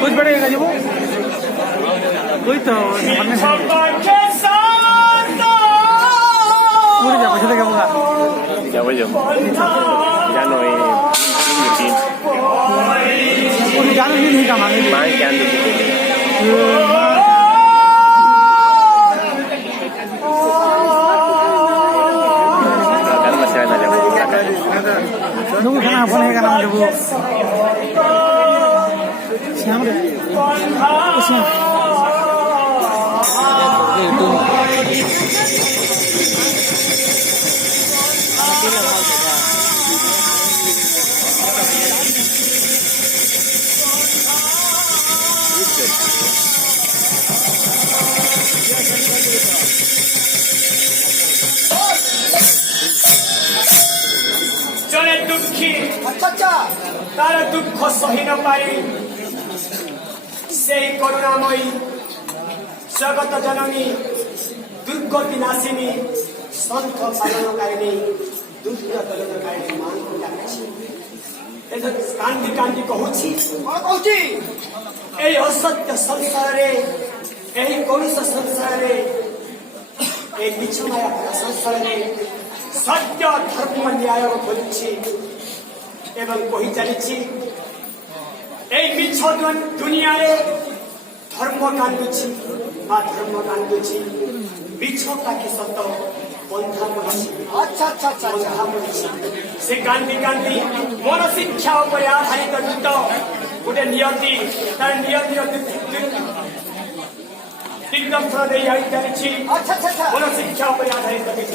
कुछ बढ़ेगा जो कोई तो पूरी जाओ कैसे क्या होगा যাবো জানুয়ারি पूरी जाने भी नहीं कमाने मां क्या देखते अगर मसाला ना जाबो 누구 가나 보내 가나 되고 시험을 시험 জনে দুঃখী তার দুঃখ সহি ন পারি সেই করুণাময়ী জগত জননী দুর্গতি নাশিনী সন্থ পালনকারিণী দুঃখ দলনকারিণী মানକୁ ଡାକିଛି କାନ୍ଦି କାନ୍ଦି କହୁଛି କଣ କହୁଛି এই ଅସତ୍ୟ ସଂସାରରେ ଏହି କଳୁଷ ସଂସାରରେ এই ମିଛମାୟା ସଂସାରରେ ସତ୍ୟ ଧର୍ମ ନ୍ୟାୟ ଖୋଜୁଛି ଏବଂ କହି ଚାଲିଛି এই ମିଛ ଦୁନିଆରେ ଧର୍ମ କାନ୍ଦୁଛି ବା ଧର୍ମ କାନ୍ଦୁଛି ମିଛ କାକି ସତ ବନ୍ଧା ପଡ଼ିଛି ବନ୍ଧା ପଡ଼ିଛି ସେ କାନ୍ଦି କାନ୍ଦି ମନ ଶିକ୍ଷା ଉପରେ ଆଧାରିତ ଗୀତ ଗୋଟେ ନିୟତି ତାର ନିୟତିର ଦିଗ୍ଦର୍ଶନ ଦେଇ ଆଇ ଚାଲିଛି ମନ ଶିକ୍ଷା ଉପରେ ଆଧାରିତ ଗୀତ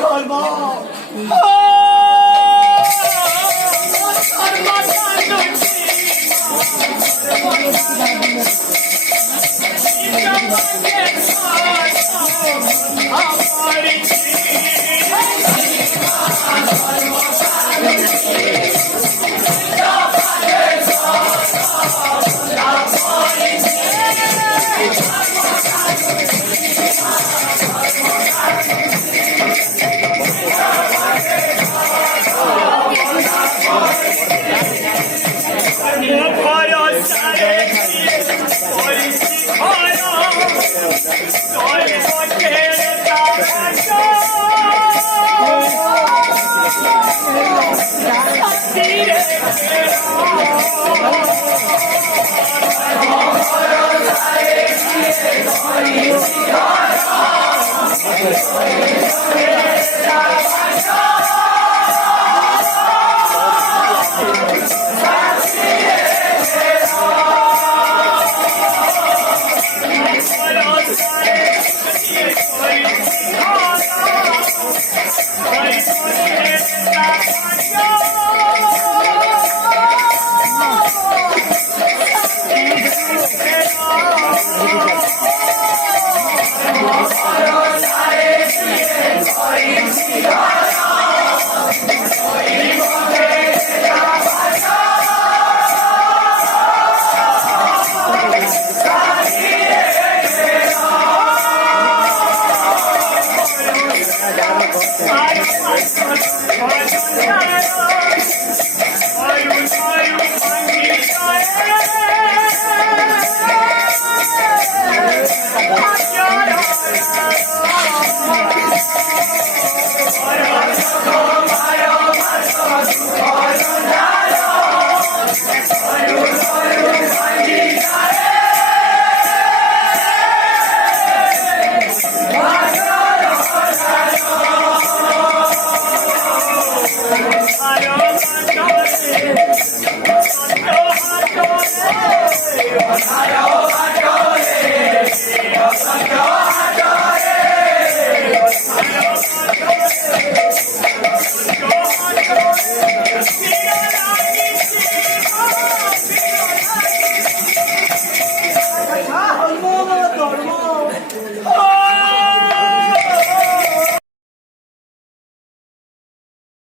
ধর্ম